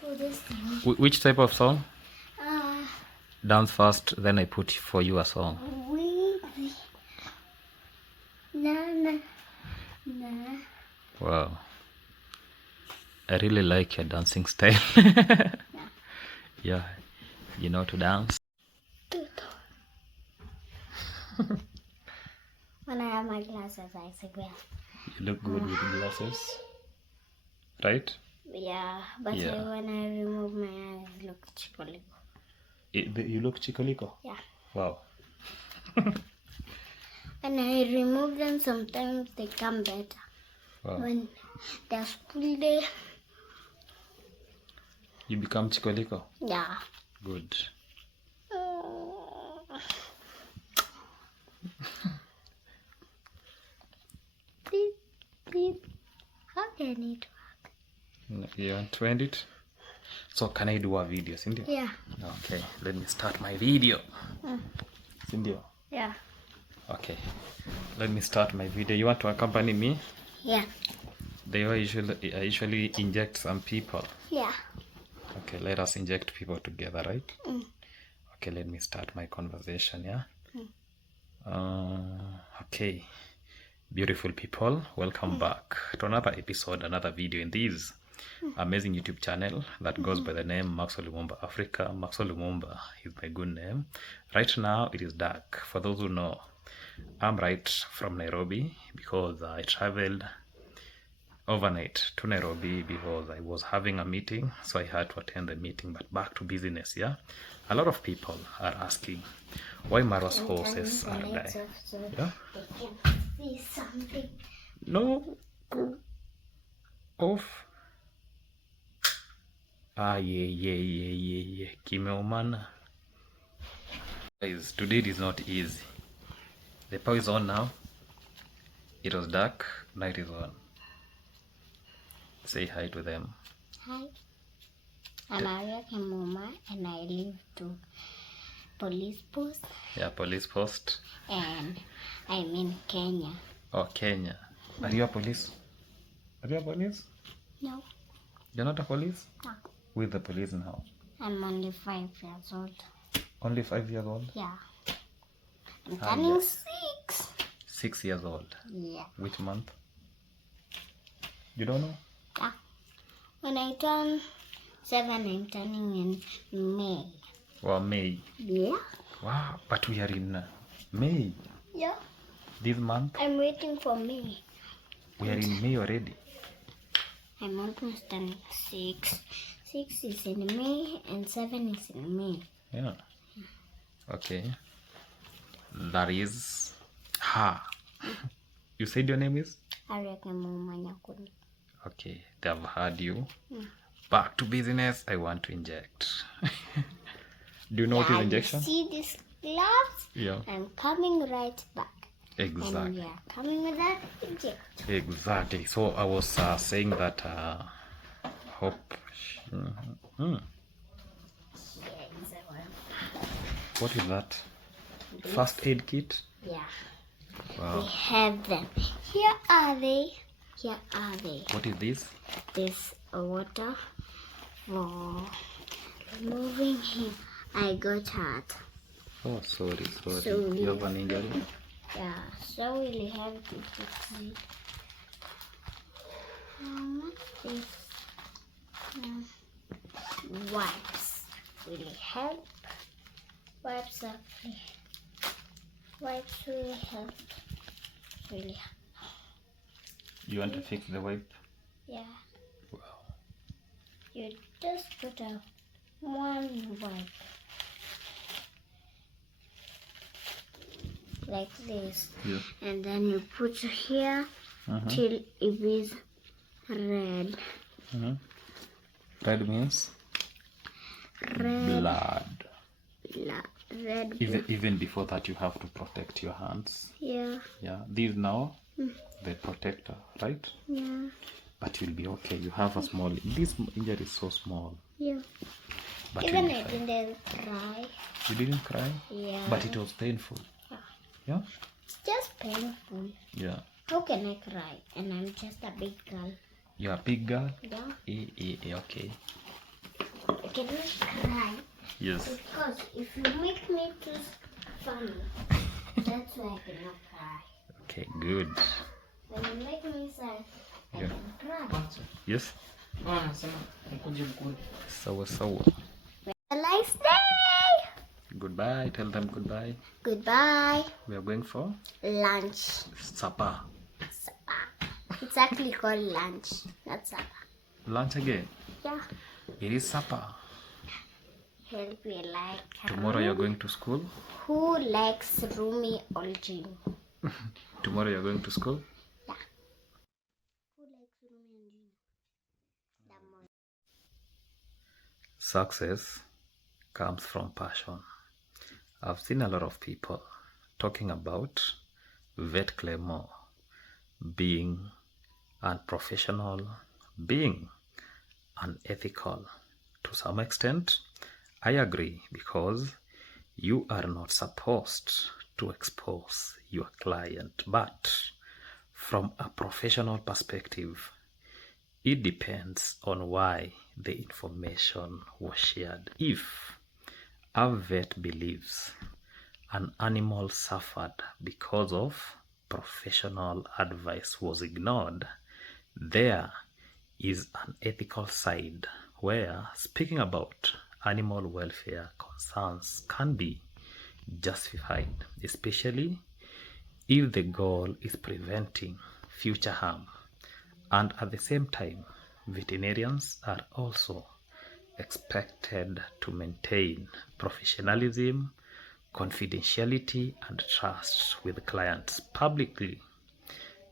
to this thing. Which type of song? Uh, Dance first, then I put for you a song. Na na na. Wow. I really like your dancing style. Yeah. You know to dance. When I have my glasses, I say, well. You look good with glasses. Right? Yeah, but Yeah. when I remove my eyes, I look chicoliko. You look chicoliko? Yeah. Wow. When I remove them, sometimes they come better. Wow. When they're school day. You become chicoliko? Yeah. Good. Please. How can it work? You want to end it? So can I do a video, Cindy? Yeah. Okay, let me start my video. Cindy? Yeah. Okay, let me start my video. You want to accompany me? Yeah. They usually inject some people. Yeah. Okay, let us inject people together, right? Okay, let me start my conversation, yeah? Okay, beautiful people, welcome back to another episode, another video in this amazing YouTube channel that goes by the name Marwa'S Lumumba Africa. Marwa'S Lumumba is my good name. Right now it is dark. For those who know, I'm right from Nairobi because I traveled overnight to Nairobi because I was having a meeting, so I had to attend the meeting. But back to business, yeah. A lot of people are asking why Marwa'S horses are dying. Yeah. See something. No, go off. Yeah. Kimeumana. Guys, today it is not easy. The power is on now. It was dark. Night is on. Say hi to them. Hi. I'm Aria Kimuma and I live to police post. Yeah, police post. And I'm in Kenya. Oh, Kenya. Are you a police? Are you a police? No. You're not a police? No. With the police now? I'm only 5 years old. Only 5 years old? Yeah. I'm turning yeah. 6. 6 years old? Yeah. Which month? You don't know? Yeah. When I turn 7, I'm turning in May. Well, May. Yeah. Wow, but we are in May. Yeah. This month? I'm waiting for May. We are in May already. I'm almost turning 6. 6 is in May and 7 is in May. Yeah. Okay. That is her. You said your name is? Aria Kimuma Nyakundi. Okay, they have heard you. Back to business. I want to inject. Do you know what is injection? You see these gloves? Yeah. I'm coming right back. Exactly. And we are coming with that inject. Exactly. So I was saying that hope. What is that? First aid kit? Yeah. Wow. We have them. Here are they. Here are they. What is this? This water for removing him. I got hurt. Oh, sorry. So You have an injury? Yeah, so we'll have to fix it. What's this? Wipes will help. Wipes will help. Really help. You want to fix the wipe? Yeah. Wow. You just put a one wipe. Like this. Yeah. And then you put here till it is red. Red means? Red. Blood. Red. Even before that, you have to protect your hands. Yeah. Yeah. These now, the protector, right? Yeah. But you'll be okay. You have a small. This injury is so small. Yeah. But Even I didn't cry. You didn't cry? Yeah. But it was painful. Yeah. Yeah? It's just painful. Yeah. How can I cry? And I'm just a big girl. You're a big girl? Yeah. Okay. cannot cry. Yes. Because if you make me too funny, that's why I cannot cry. Okay, good. When you make me sad, I Yeah. can cry. Yes. Sawa sawa. A nice day! Goodbye. Tell them goodbye. Goodbye. We are going for Lunch. supper. Supper. It's actually called lunch, not supper. Lunch again. Yeah. It is supper. Help me like Tomorrow you are going to school. Who likes Rumi or Jim? Tomorrow you are going to school. Yeah. Who likes Rumi and Jim? Success comes from passion. I've seen a lot of people talking about vet Claymore being unprofessional, being unethical. To some extent, I agree, because you are not supposed to expose your client. But from a professional perspective, it depends on why the information was shared. If a vet believes an animal suffered because of professional advice was ignored, there is an ethical side where speaking about animal welfare concerns can be justified, especially if the goal is preventing future harm. And at the same time, veterinarians are also expected to maintain professionalism, confidentiality, and trust with clients. Publicly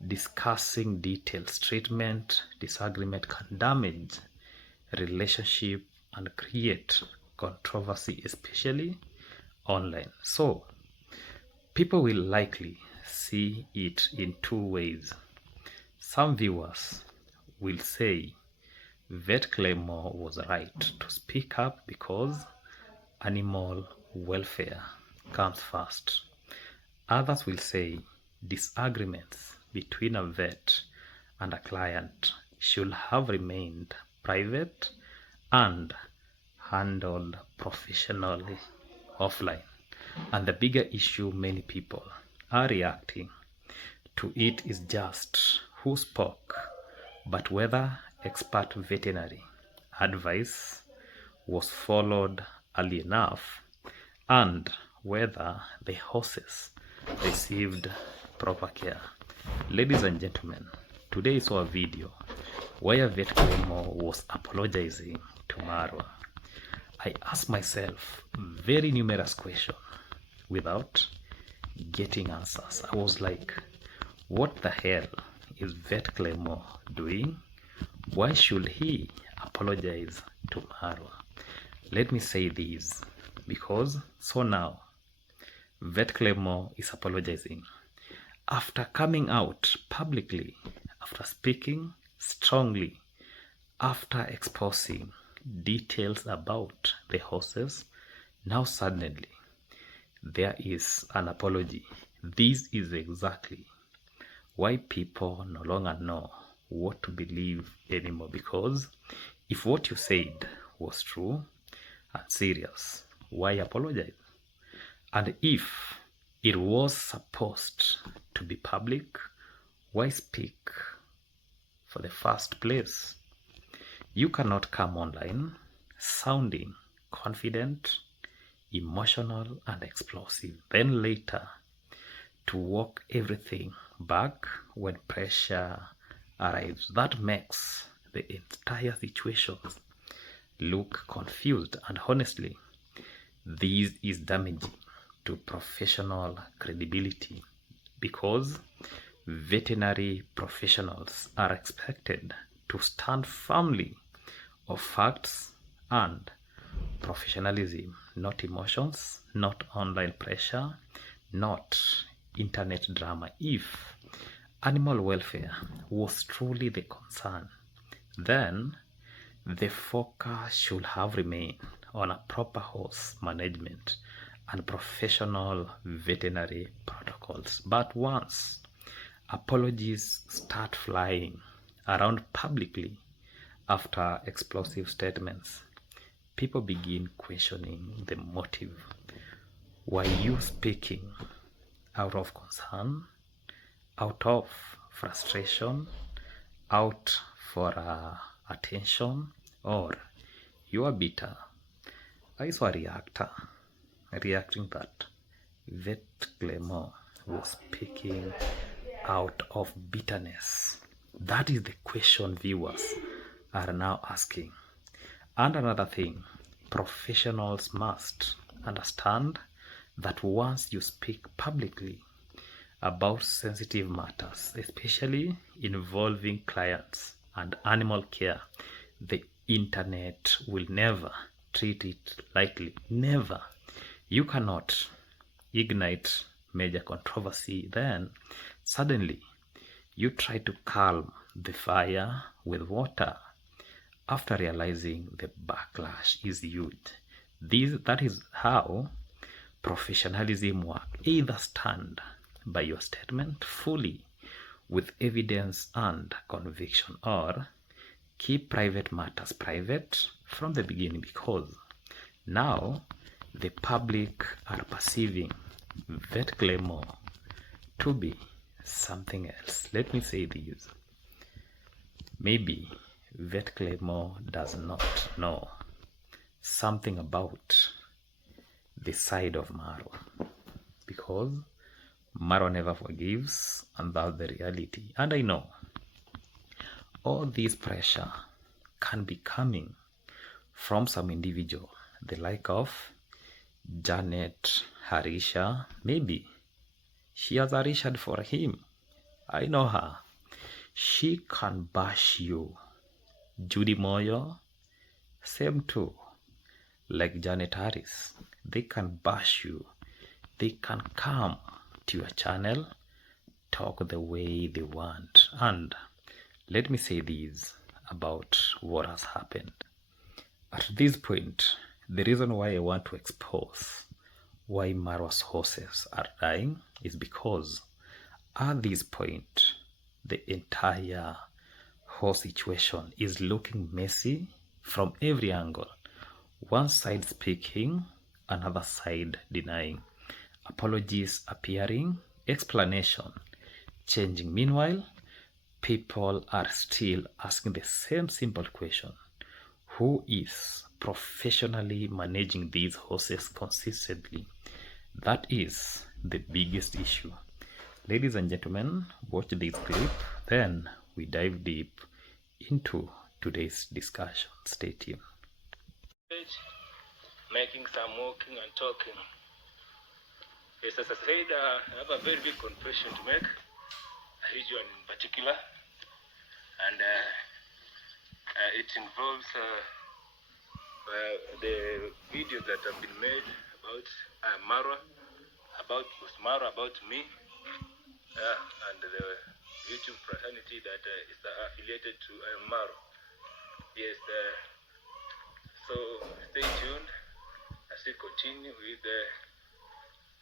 discussing details treatment disagreement can damage relationship and create controversy, especially online. So people will likely see it in two ways. Some viewers will say Vet Claymore was right to speak up because animal welfare comes first. Others will say disagreements between a vet and a client should have remained private and handled professionally offline. And the bigger issue many people are reacting to it is just who spoke, but whether expert veterinary advice was followed early enough, and whether the horses received proper care. Ladies and gentlemen, today is our video where Vet Claymore was apologizing to Marwa. I asked myself very numerous questions without getting answers. I was like, what the hell is Vet Claymore doing? Why should he apologize to Marwa? Let me say this, because so now Vet Claymore is apologizing after coming out publicly, after speaking strongly, after exposing details about the horses. Now suddenly there is an apology. This is exactly why people no longer know what to believe anymore, because if what you said was true and serious, why apologize? And if it was supposed to be public, why speak for the first place? You cannot come online sounding confident, emotional, and explosive, then later to walk everything back when pressure arrives. That makes the entire situation look confused, and honestly, this is damaging to professional credibility, because veterinary professionals are expected to stand firmly on facts and professionalism, not emotions, not online pressure, not internet drama. If animal welfare was truly the concern, then the focus should have remained on a proper horse management and professional veterinary protocols. But once apologies start flying around publicly after explosive statements, people begin questioning the motive. Were you speaking out of concern, out of frustration, out for attention, or you are bitter? I saw a reactor reacting that Vet Claymore was speaking out of bitterness. That is the question viewers are now asking. And another thing, professionals must understand that once you speak publicly about sensitive matters, especially involving clients and animal care, the internet will never treat it lightly. Never. You cannot ignite major controversy, then suddenly you try to calm the fire with water after realizing the backlash is huge. That is how professionalism works. Either stand by your statement fully with evidence and conviction, or keep private matters private from the beginning, because now the public are perceiving Vet Claymore to be something else. Let me say this. Maybe Vet Claymore does not know something about the side of Marwa, because Marwa never forgives, and that's the reality. And I know all this pressure can be coming from some individual, the like of Janet Harisha. Maybe she has Harisha for him. I know her. She can bash you. Judy Moyo, same too. Like Janet Harris, they can bash you. They can come to your channel, talk the way they want. And let me say this about what has happened. At this point, the reason why I want to expose why Marwa'S horses are dying is because at this point, the entire horse situation is looking messy from every angle. One side speaking, another side denying. Apologies appearing, explanation changing. Meanwhile, people are still asking the same simple question. Who is professionally managing these horses consistently? That is the biggest issue. Ladies and gentlemen, watch this clip, then we dive deep into today's discussion. Stay tuned. Making some walking and talking. Yes, as I said, I have a very big confession to make, a huge one in particular, and it involves the videos that have been made about Marwa, about Marwa, about me, and the YouTube fraternity that is affiliated to Marwa. Yes, so stay tuned as we continue with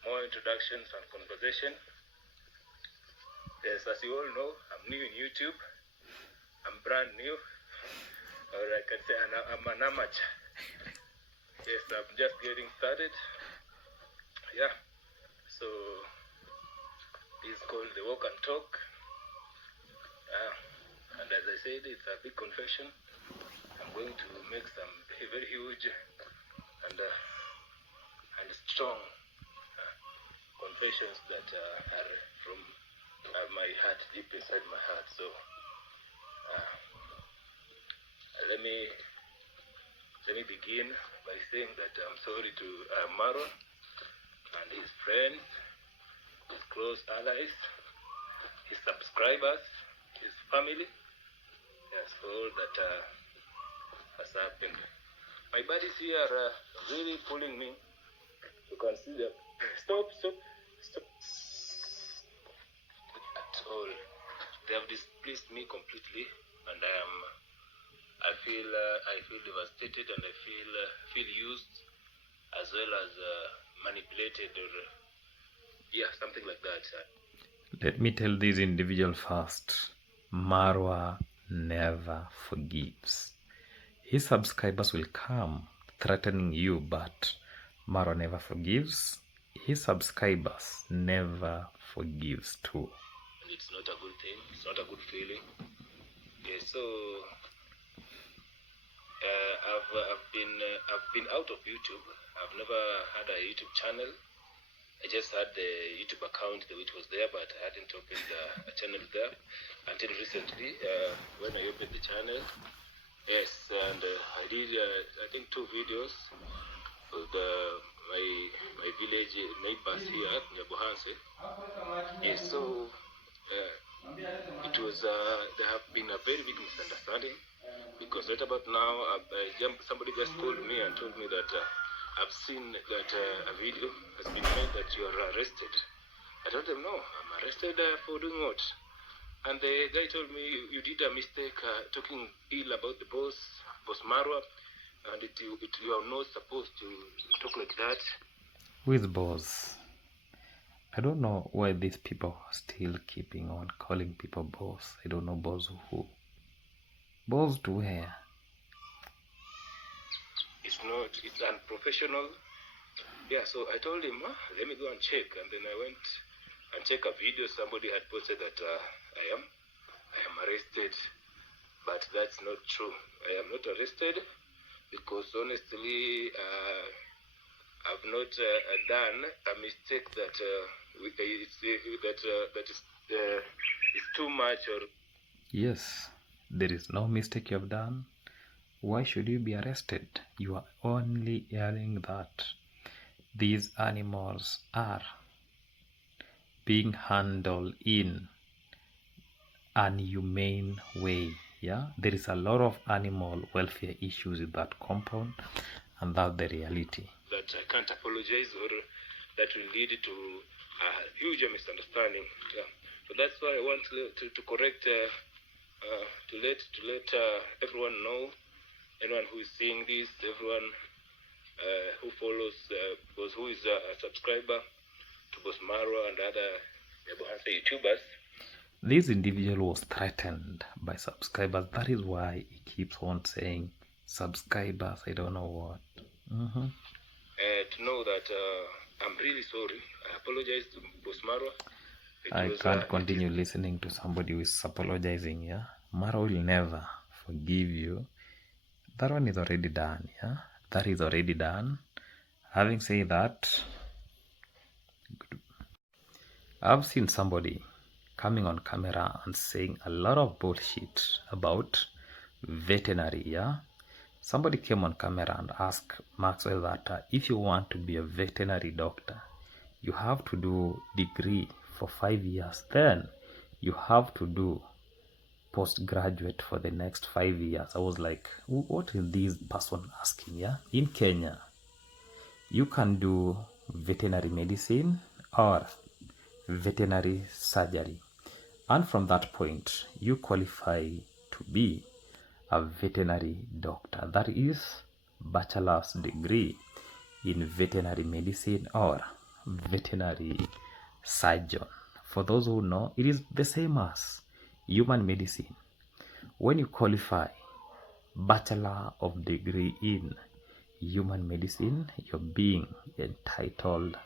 more introductions and conversation. Yes, as you all know, I'm new in YouTube. I'm brand new, or I can say I'm an amateur. Yes, I'm just getting started. Yeah, so it's called the Walk and Talk. And as I said, it's a big confession. I'm going to make some very huge and strong confessions that are from my heart, deep inside my heart. So let me begin by saying that I'm sorry to Marwa and his friends, his close allies, his subscribers, his family. Yes, for all that has happened. My buddies here are really pulling me to consider. Stop. At all. They have displeased me completely, and I feel devastated, and I feel used, as well as manipulated, or something like that. Let me tell this individual first. Marwa never forgives. His subscribers will come threatening you, but Marwa never forgives. His subscribers never forgives too. And it's not a good thing. It's not a good feeling. Yeah, so I've been out of YouTube. I've never had a YouTube channel. I just had the YouTube account which was there, but I hadn't opened a channel there until recently when I opened the channel. Yes, and I did I think 2 videos with my village neighbors here near Bohanse. Yes, so it was there have been a very big misunderstanding, because right about now somebody just called me and told me that I've seen that a video has been made that you are arrested. I told them, no, I'm arrested for doing what? And the guy told me, you did a mistake talking ill about the boss Marwa, and you are not supposed to talk like that. With boss? I don't know why these people are still keeping on calling people boss. I don't know boss who. Boss to where? It's unprofessional. Yeah, so I told him, let me go and check. And then I went and checked a video somebody had posted that I am arrested. But that's not true. I am not arrested, because honestly, I've not done a mistake that is too much. Or yes, there is no mistake you have done. Why should you be arrested? You are only hearing that these animals are being handled in an humane way. Yeah, there is a lot of animal welfare issues in that compound, and that's the reality. That I can't apologize, or that will lead to a huge misunderstanding. Yeah. So that's why I want to correct, to let everyone know, anyone who is seeing this, everyone who follows, who is a subscriber to Boss Marwa and other YouTubers. This individual was threatened by subscribers. That is why he keeps on saying subscribers, I don't know what. To know that I'm really sorry. I apologize to Boss Marwa. I can't continue listening to somebody who is apologizing. Yeah, Marwa will never forgive you. That one is already done. Yeah, that is already done. Having said that, I've seen somebody coming on camera and saying a lot of bullshit about veterinary. Yeah, somebody came on camera and asked Maxwell that if you want to be a veterinary doctor, you have to do degree for 5 years, then you have to do postgraduate for the next 5 years. I was like, what is this person asking? Yeah, in Kenya you can do veterinary medicine or veterinary surgery, and from that point you qualify to be a veterinary doctor. That is bachelor's degree in veterinary medicine or veterinary surgeon. For those who know, it is the same as human medicine. When you qualify bachelor of degree in human medicine, you're being entitled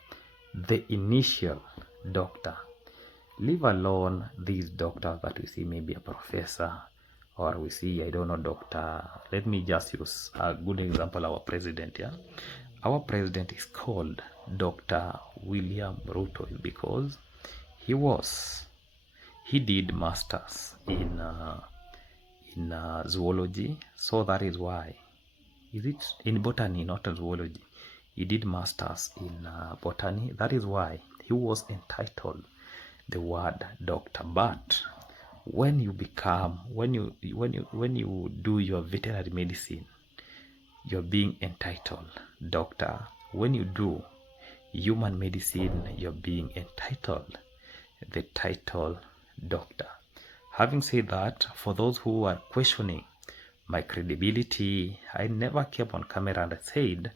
the initial doctor. Leave alone these doctors that we see, maybe a professor, or we see, I don't know, doctor. Let me just use a good example, our president. Yeah, our president is called Dr. William Ruto because he did masters in zoology. So that is why, is it in botany, not zoology? He did masters in botany. That is why he was entitled the word doctor. But when you do your veterinary medicine, you're being entitled doctor. When you do human medicine, you're being entitled the title doctor. Having said that, for those who are questioning my credibility, I never came on camera and said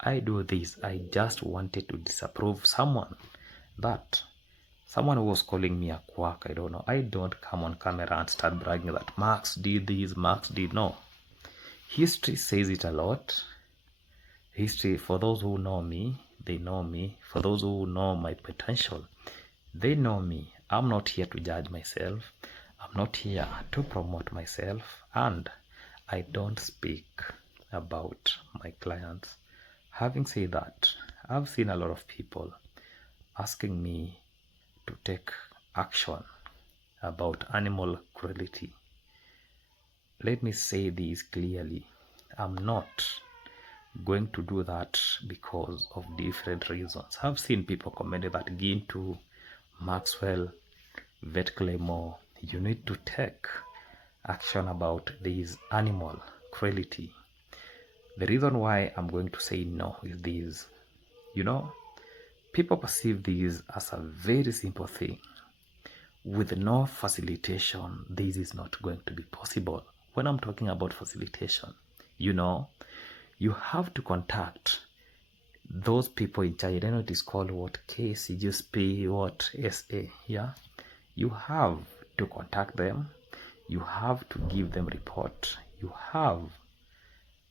I do this. I just wanted to disapprove someone who was calling me a quack. I don't know. I don't come on camera and start bragging that Max did this, Max did. No. History says it a lot. history. For those who know me, they know me. For those who know my potential, they know me. I'm not here to judge myself. I'm not here to promote myself, and I don't speak about my clients. Having said that, I've seen a lot of people asking me to take action about animal cruelty. Let me say this clearly. I'm not going to do that because of different reasons. I've seen people comment that get to Maxwell, Vet Claymore, you need to take action about this animal cruelty. The reason why I'm going to say no is this. You know, people perceive this as a very simple thing. With no facilitation, this is not going to be possible. When I'm talking about facilitation, you know, you have to contact those people in charge. I don't know it is called what, KCGSP, what, SA, yeah? You have to contact them. You have to give them report.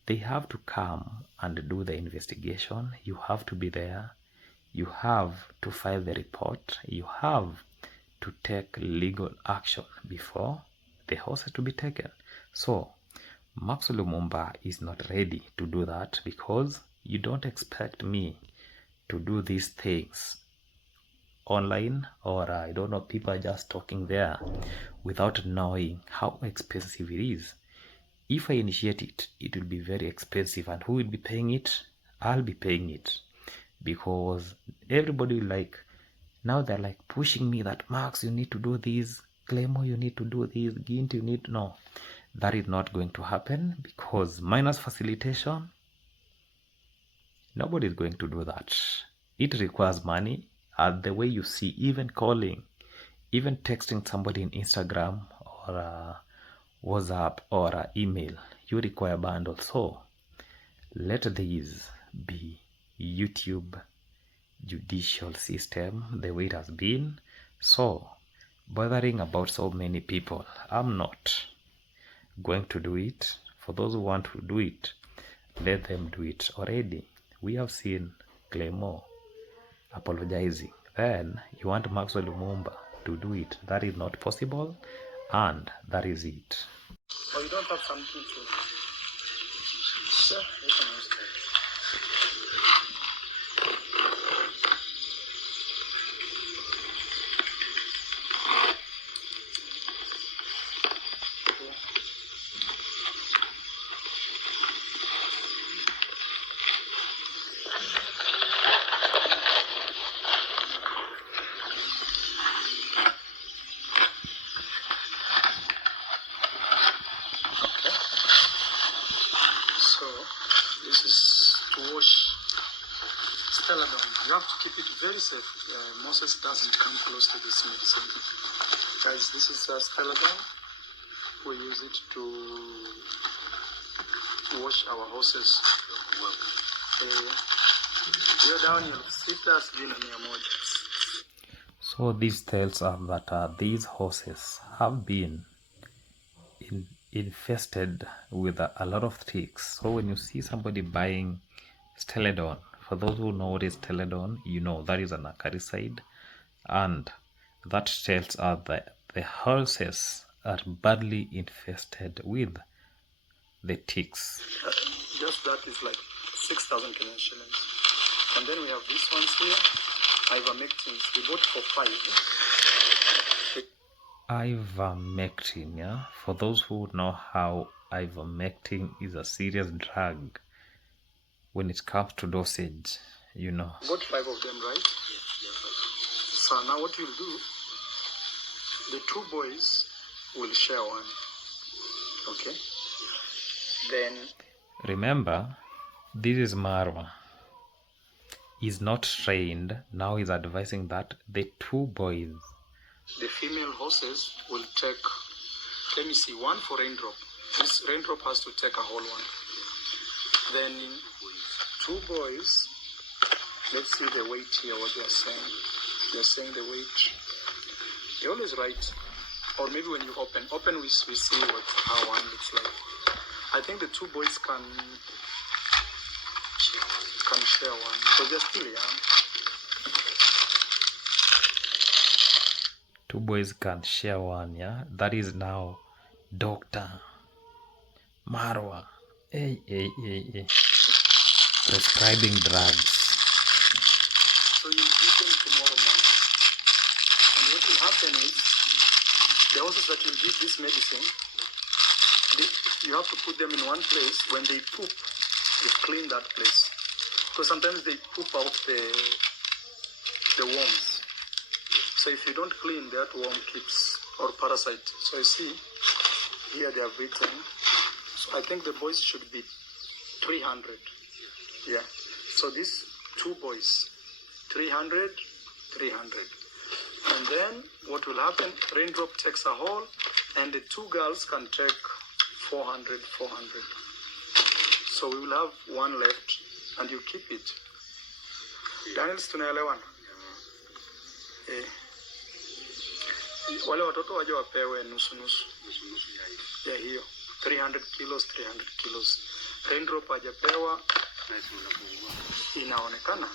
They have to come and do the investigation. You have to be there. You have to file the report. You have to take legal action before the horse is to be taken. So Max Lumumba is not ready to do that, because you don't expect me to do these things online, or I don't know, people are just talking there without knowing how expensive it is. If I initiate it, it will be very expensive, and who will be paying it? I'll be paying it, because everybody will like, now they're like pushing me that Max, you need to do this, Claymore, you need to do this, Gint, you need, no, that is not going to happen, because minus facilitation, nobody is going to do that. It requires money, and the way you see, even calling, even texting somebody in Instagram or WhatsApp or email, you require bundles. So let these be YouTube judicial system the way it has been. So bothering about so many people, I'm not going to do it. For those who want to do it, let them do it. Already we have seen Claymore apologizing. Then you want Maxwell Lumumba to do it. That is not possible, and that is it. Oh, you don't have something to... Sure, you can use that. So, this is to wash Stelladon. You have to keep it very safe. Moses doesn't come close to this medicine. Guys, this is Stelladon. We use it to wash our horses. We're down here. Sita sijui na 100. So this tells us that these horses have been infested with a lot of ticks. So when you see somebody buying Stelladon, for those who know what is Stelladon, you know that is an acaricide, and that tells us that the horses are badly infested with the ticks. Just that is like 6,000 Kenyan shillings. And then we have these ones here, ivermectins. We bought for 5. Ivermectin, yeah? For those who know how ivermectin is a serious drug when it comes to dosage, you know. Bought 5 of them, right? So now what you'll do, the 2 boys will share one. Okay? Then Remember, this is Marwa. He's not trained. Now he's advising that the 2 boys, the female horses will take, let me see, 1 for raindrop. This raindrop has to take a whole one. Then 2 boys, let's see the weight here, what they're saying. They're saying the weight. They always write, or maybe when you open we see how one looks like. I think the 2 boys can can share one because they're still young. 2 boys can share one, yeah? That is now Dr. Marwa. Hey. Prescribing drugs. So you'll give them tomorrow morning. And what will happen is, the horses that you give this medicine, you have to put them in one place. When they poop, you clean that place. Because sometimes they poop out the worms. So if you don't clean, that worm keeps, or parasite. So you see, here they have written, so I think the boys should be 300. Yeah. So these 2 boys, 300, 300. And then what will happen, Raindrop takes a whole, and the 2 girls can take 400, 400. So we will have 1 left, and you keep it. Daniels, tunaelewana? Wale watoto waje wapewe nusu. Ya hiyo. 300 kilos, 300 kilos. Raindrop hajapewa. Inaonekana.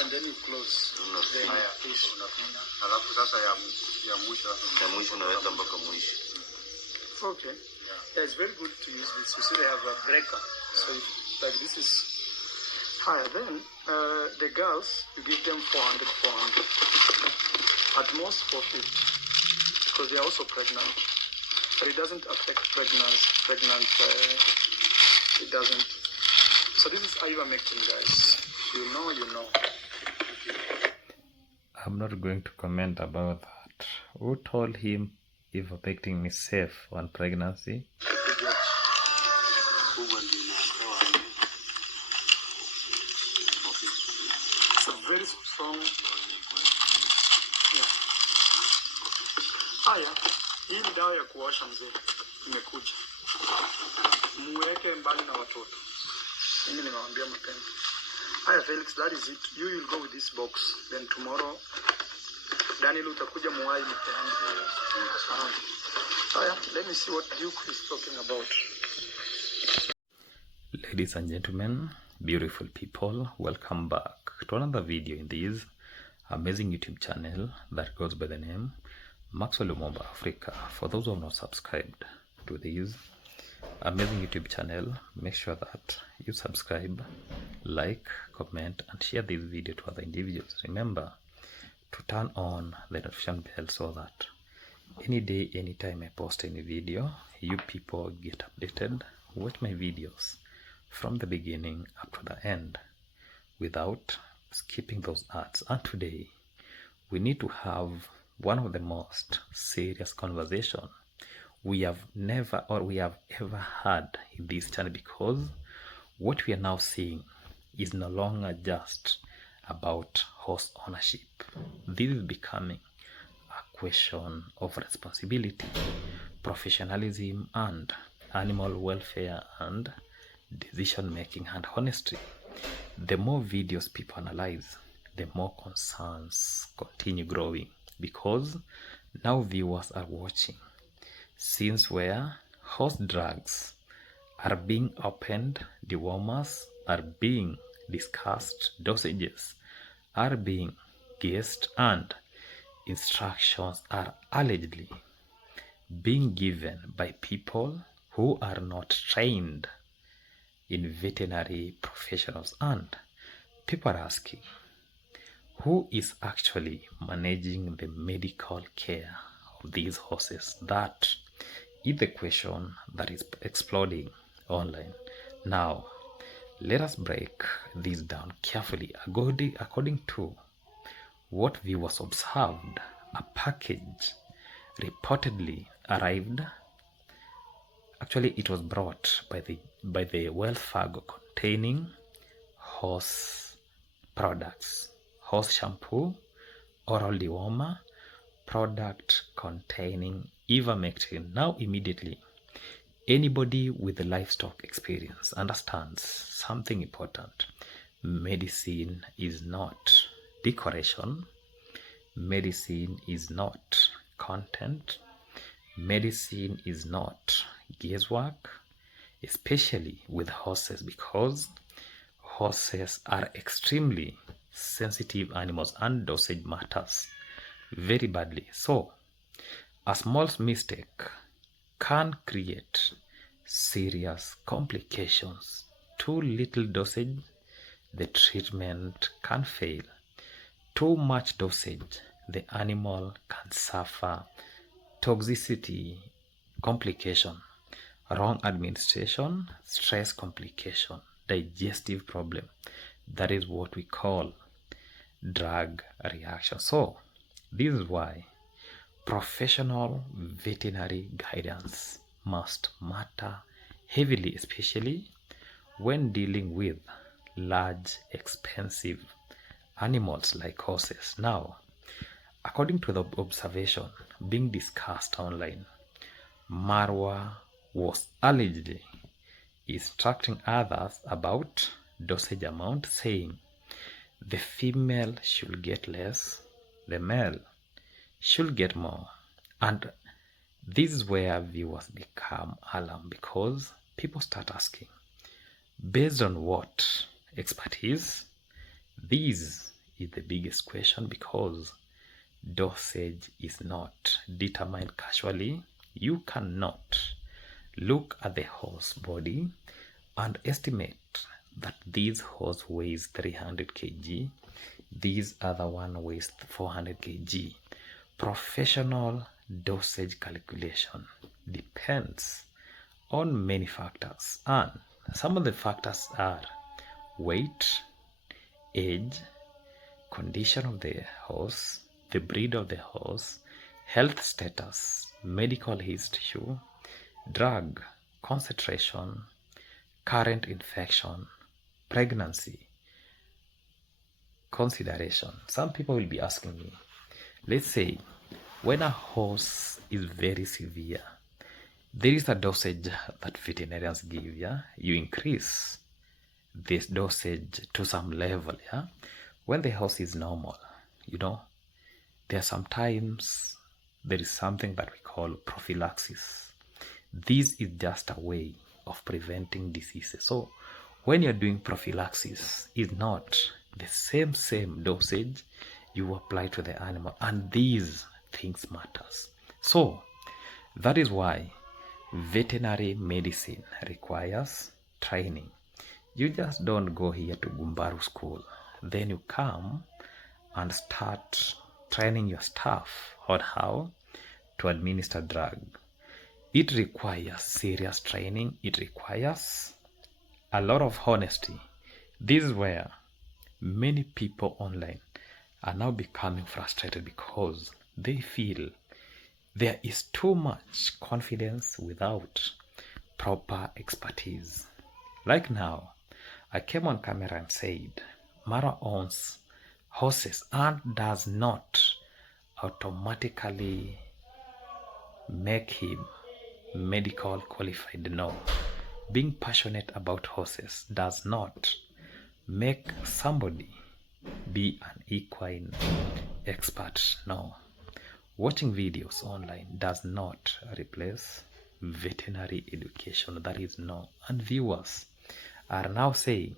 And then you close. Then push. Alafu sasa ya mwisho unaweka mpaka mwisho. Okay. Yeah, it's very good to use this. You see, they have a breaker. So, like this is higher. Then, the girls, you give them 400, 400. At most 450. Because they are also pregnant. But it doesn't affect pregnant, it doesn't. So this is ivermectin, guys. You know. I'm not going to comment about that. Who told him ivermectin is safe on pregnancy? It's a very strong. Yeah. Haya, hii ni dawa ya kuosha mzee. Imekuja. Muweke mbali na watoto. Mimi nimewaambia mapema. Haya Felix, that is it. You will go with this box. Then tomorrow Daniel utakuja muwai mpeani. Haya, let me see what Duke is talking about. Ladies and gentlemen, beautiful people, welcome back to another video in this amazing YouTube channel that goes by the name Maxwell Lumumba Africa. For those who have not subscribed to this amazing YouTube channel, make sure that you subscribe, like, comment, and share this video to other individuals. Remember to turn on the notification bell so that any day, anytime I post any video, you people get updated. Watch my videos from the beginning up to the end without skipping those ads. And today we need to have one of the most serious conversation we have ever had in this channel, because what we are now seeing is no longer just about horse ownership. This is becoming a question of responsibility, professionalism, and animal welfare, and decision making and honesty. The more videos people analyze, the more concerns continue growing, because now viewers are watching scenes where horse drugs are being opened, dewormers are being discussed, dosages are being guessed, and instructions are allegedly being given by people who are not trained in veterinary professionals. And people are asking, who is actually managing the medical care of these horses? That is the question that is exploding online. Now, let us break this down carefully. According to what viewers observed, a package reportedly arrived. Actually, it was brought by the Wells Fargo containing horse products, horse shampoo, oral dewormer, product containing ivermectin. Now, immediately, anybody with livestock experience understands something important. Medicine is not decoration. Medicine is not content. Medicine is not guesswork. especially with horses, because horses are extremely sensitive animals and dosage matters very badly. So a small mistake can create serious complications. Too little dosage, the treatment can fail. Too much dosage, the animal can suffer toxicity complication, wrong administration, stress complication, digestive problem. That is what we call drug reaction. So this is why professional veterinary guidance must matter heavily, especially when dealing with large, expensive animals like horses. Now, according to the observation being discussed online, Marwa was allegedly instructing others about dosage amount, saying the female should get less, the male should get more. And this is where viewers become alarmed, because people start asking, based on what expertise? This is the biggest question, because dosage is not determined casually. You cannot look at the horse body and estimate that this horse weighs 300 kg, this other one weighs 400 kg. Professional dosage calculation depends on many factors, and some of the factors are weight, age, condition of the horse, the breed of the horse, health status, medical history, drug concentration, current infection, pregnancy consideration. Some people will be asking me, let's say when a horse is very severe, there is a dosage that veterinarians give, yeah? You increase this dosage to some level, yeah? When the horse is normal, there are sometimes there is something that we call prophylaxis. This is just a way of preventing diseases. So when you're doing prophylaxis, it's not the same dosage you apply to the animal, and these things matters. So that is why veterinary medicine requires training. You just don't go here to Gumbaru school, then you come and start training your staff on how to administer drug. It requires serious training. It requires a lot of honesty. This is where many people online are now becoming frustrated, because they feel there is too much confidence without proper expertise. Like now, I came on camera and said Mara owns horses and does not automatically make him medical qualified. No. Being passionate about horses does not make somebody be an equine expert. No. Watching videos online does not replace veterinary education. That is no. And viewers are now saying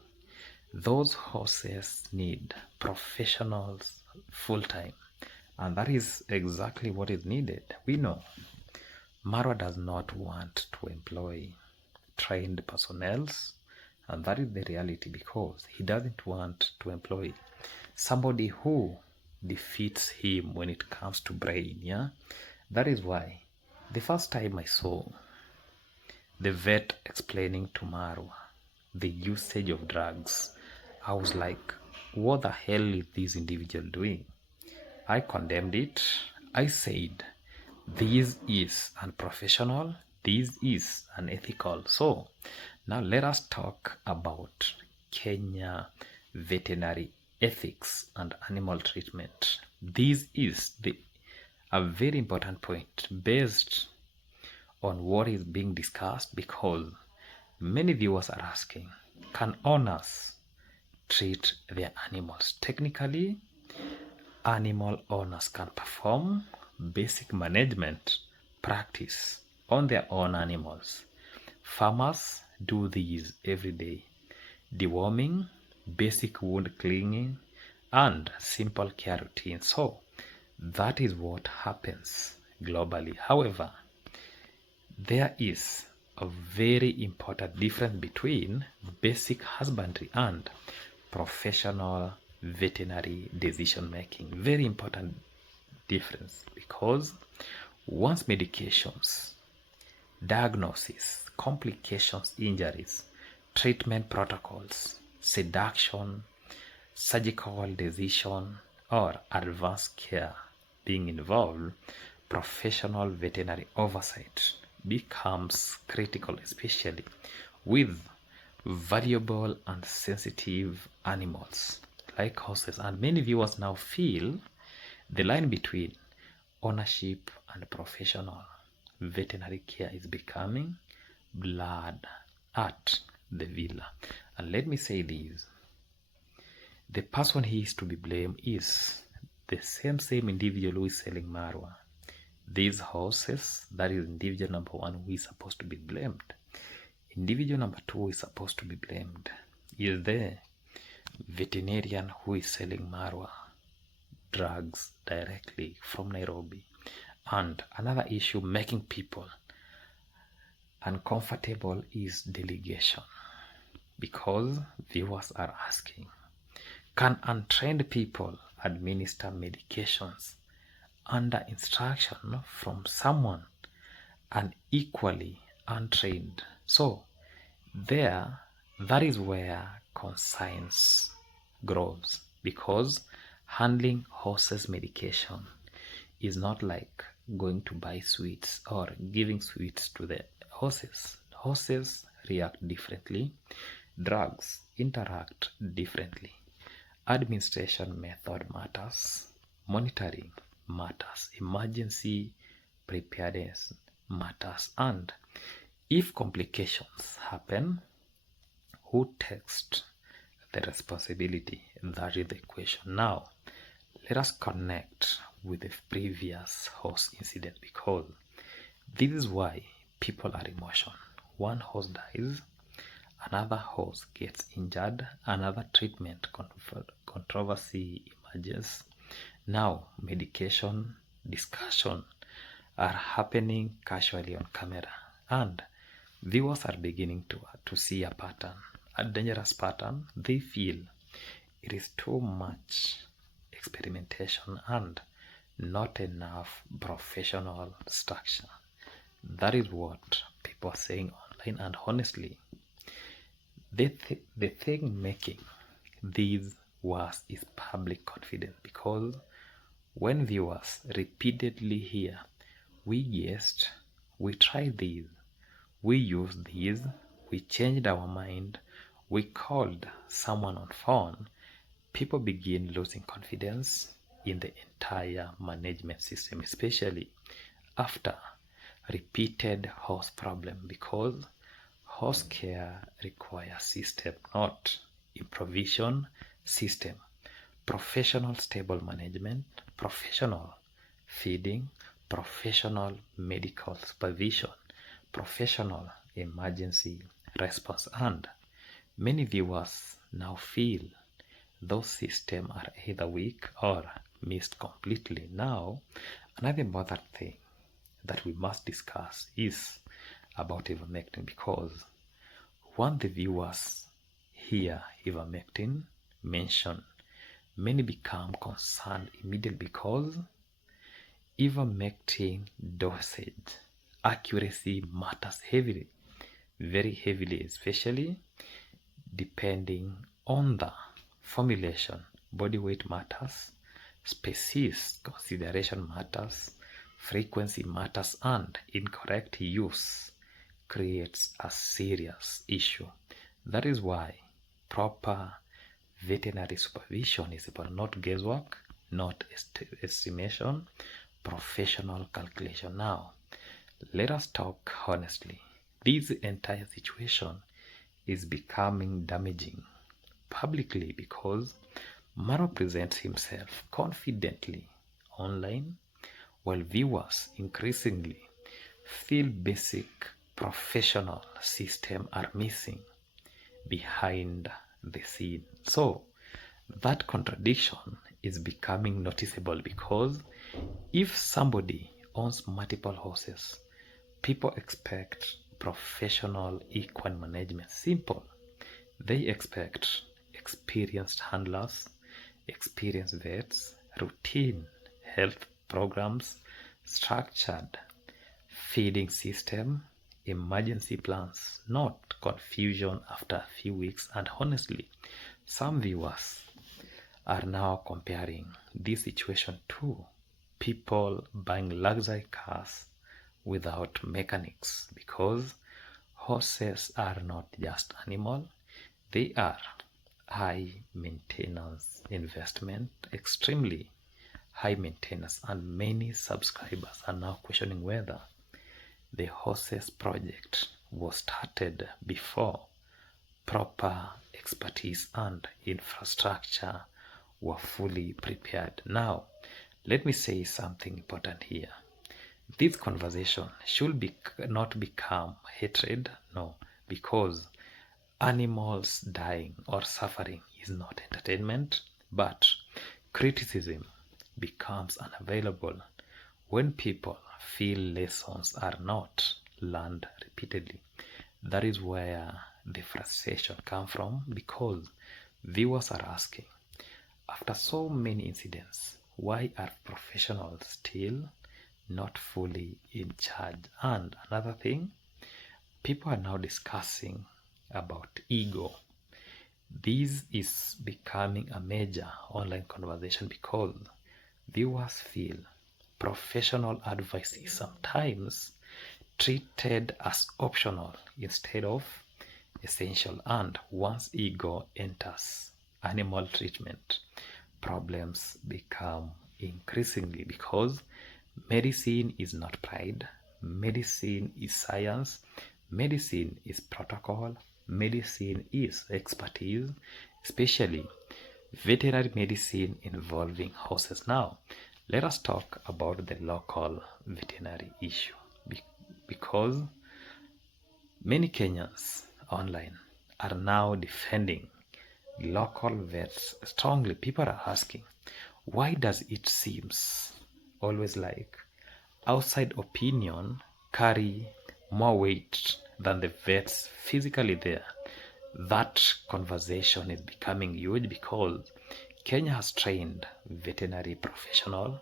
those horses need professionals full time. And that is exactly what is needed. We know Marwa does not want to employ trained personnel, and that is the reality, because he doesn't want to employ somebody who defeats him when it comes to brain. Yeah, that is why the first time I saw the vet explaining to Marwa the usage of drugs, I was like, what the hell is this individual doing? I condemned it. I said, this is unprofessional, this is unethical. So now let us talk about Kenya veterinary ethics and animal treatment. This is a very important point based on what is being discussed, because many viewers are asking, can owners treat their animals? Technically, animal owners can perform basic management practice on their own animals. Farmers do these every day: deworming, basic wound cleaning, and simple care routines. So that is what happens globally. However, there is a very important difference between basic husbandry and professional veterinary decision making. Very important difference, because once medications, diagnosis, complications, injuries, treatment protocols, seduction, surgical decision, or advanced care being involved, professional veterinary oversight becomes critical, especially with valuable and sensitive animals like horses. And many viewers now feel the line between ownership and professional veterinary care is becoming blurred at the villa. And let me say this: the person he is to be blamed is the same individual who is selling Marwa. These horses, that is individual number one who is supposed to be blamed. Individual number two is supposed to be blamed is the veterinarian who is selling Marwa drugs directly from Nairobi. And another issue making people uncomfortable is delegation, because viewers are asking, can untrained people administer medications under instruction from someone unequally untrained? So that is where conscience grows, because handling horses medication is not like going to buy sweets or giving sweets to the horses. Horses react differently, drugs interact differently, administration method matters, monitoring matters, emergency preparedness matters, and if complications happen, who takes the responsibility? That is the question. Now, let us connect with the previous horse incident, because this is why people are emotional. One horse dies, another horse gets injured, another treatment controversy emerges. Now, medication discussion are happening casually on camera, and viewers are beginning to see a pattern, a dangerous pattern. They feel it is too much experimentation and not enough professional structure. That is what people are saying online, and honestly, the thing making these worse is public confidence, because when viewers repeatedly hear, we guessed, we tried these, we used these, we changed our mind, we called someone on phone, people begin losing confidence in the entire management system, especially after repeated horse problem, because horse care requires system, not improvisation. System, professional stable management, professional feeding, professional medical supervision, professional emergency response. And many viewers now feel those systems are either weak or missed completely. Now, another important thing that we must discuss is about ivermectin, because when the viewers hear ivermectin mentioned, many become concerned immediately, because ivermectin dosage accuracy matters heavily, very heavily, especially depending on the formulation. Body weight matters, species consideration matters, frequency matters, and incorrect use creates a serious issue. That is why proper veterinary supervision is about not guesswork, not estimation, professional calculation. Now, let us talk honestly. This entire situation is becoming damaging publicly, because Maro presents himself confidently online, while viewers increasingly feel basic professional system are missing behind the scene. So that contradiction is becoming noticeable because if somebody owns multiple horses, people expect professional equine management. Simple. They expect experienced handlers, experienced vets, routine health programs, structured feeding system, emergency plans, not confusion after a few weeks. And honestly, some viewers are now comparing this situation to people buying luxury cars without mechanics, because horses are not just animal, they are high maintenance investment, extremely high maintenance, and many subscribers are now questioning whether the horses project was started before proper expertise and infrastructure were fully prepared. Now, let me say something important here. This conversation should not become hatred, no, because animals dying or suffering is not entertainment, but criticism becomes unavailable when people feel lessons are not learned repeatedly. That is where the frustration comes from, because viewers are asking, after so many incidents, why are professionals still not fully in charge? And another thing, people are now discussing about ego. This is becoming a major online conversation because viewers feel professional advice is sometimes treated as optional instead of essential. And once ego enters animal treatment, problems become increasingly, because medicine is not pride, medicine is science, medicine is protocol, medicine is expertise, especially veterinary medicine involving horses. Now, let us talk about the local veterinary issue, because many Kenyans online are now defending local vets strongly. People are asking, why does it seems always like outside opinion carry more weight than the vets physically there? That conversation is becoming huge because Kenya has trained veterinary professional,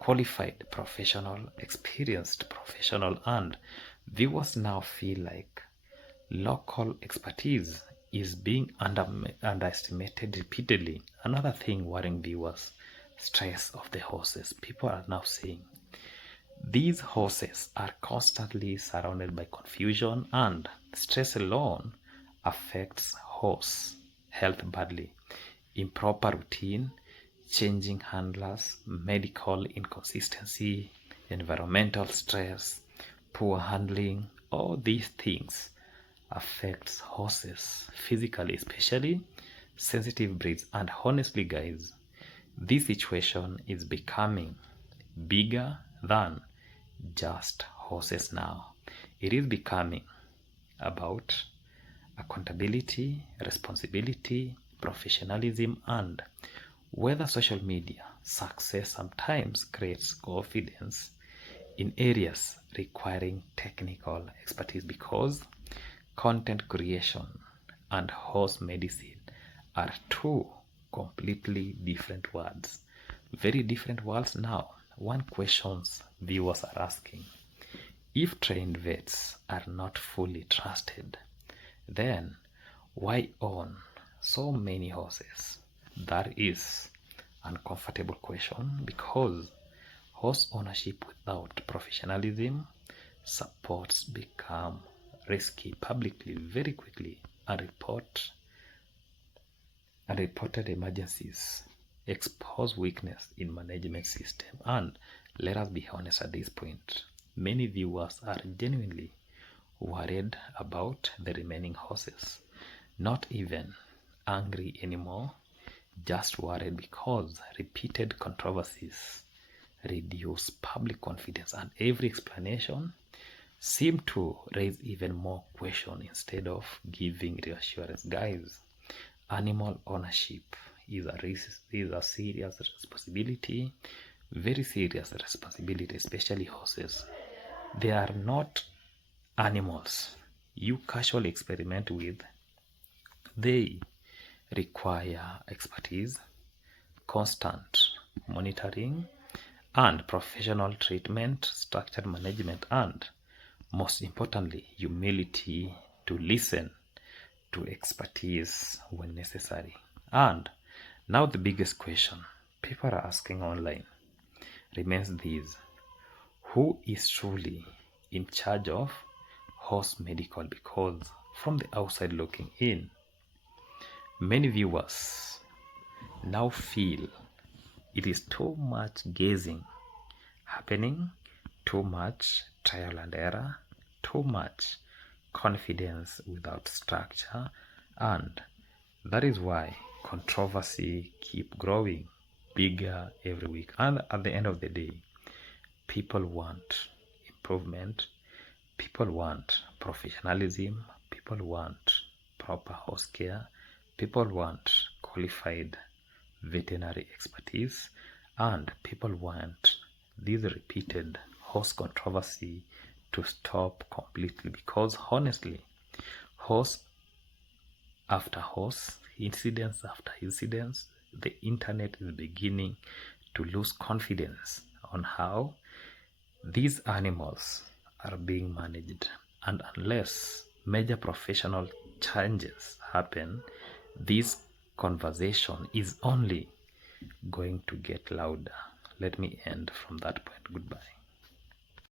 qualified professional, experienced professional, and viewers now feel like local expertise is being underestimated repeatedly. Another thing worrying viewers, stress of the horses. People are now saying these horses are constantly surrounded by confusion, and stress alone affects horse health badly. Improper routine, changing handlers, medical inconsistency, environmental stress, poor handling, all these things affects horses physically, especially sensitive breeds. And honestly, guys, this situation is becoming bigger than just horses now. It is becoming about accountability, responsibility, professionalism, and whether social media success sometimes creates confidence in areas requiring technical expertise, because content creation and horse medicine are two completely different words, very different worlds. Now, one questions viewers are asking, if trained vets are not fully trusted, then why own so many horses? That is an uncomfortable question, because horse ownership without professionalism supports become risky publicly very quickly. Unreported emergencies expose weakness in management system. And let us be honest at this point, many viewers are genuinely worried about the remaining horses, not even angry anymore, just worried because repeated controversies reduce public confidence, and every explanation seem to raise even more question instead of giving reassurance. Guys, animal ownership is a serious responsibility, very serious responsibility, especially horses. They are not animals you casually experiment with. They require expertise, constant monitoring, and professional treatment, structured management, and most importantly, humility to listen to expertise when necessary. And now the biggest question people are asking online remains this: who is truly in charge of horse medical? Because from the outside looking in, many viewers now feel it is too much guessing happening, too much trial and error, too much confidence without structure, and that is why controversy keep growing bigger every week. And at the end of the day, people want improvement, people want professionalism, people want proper horse care, people want qualified veterinary expertise, and people want this repeated horse controversy to stop completely. Because honestly, horse after horse, incidents after incidents, the internet is beginning to lose confidence on how these animals are being managed. And unless major professional changes happen, this conversation is only going to get louder. Let me end from that point. Goodbye.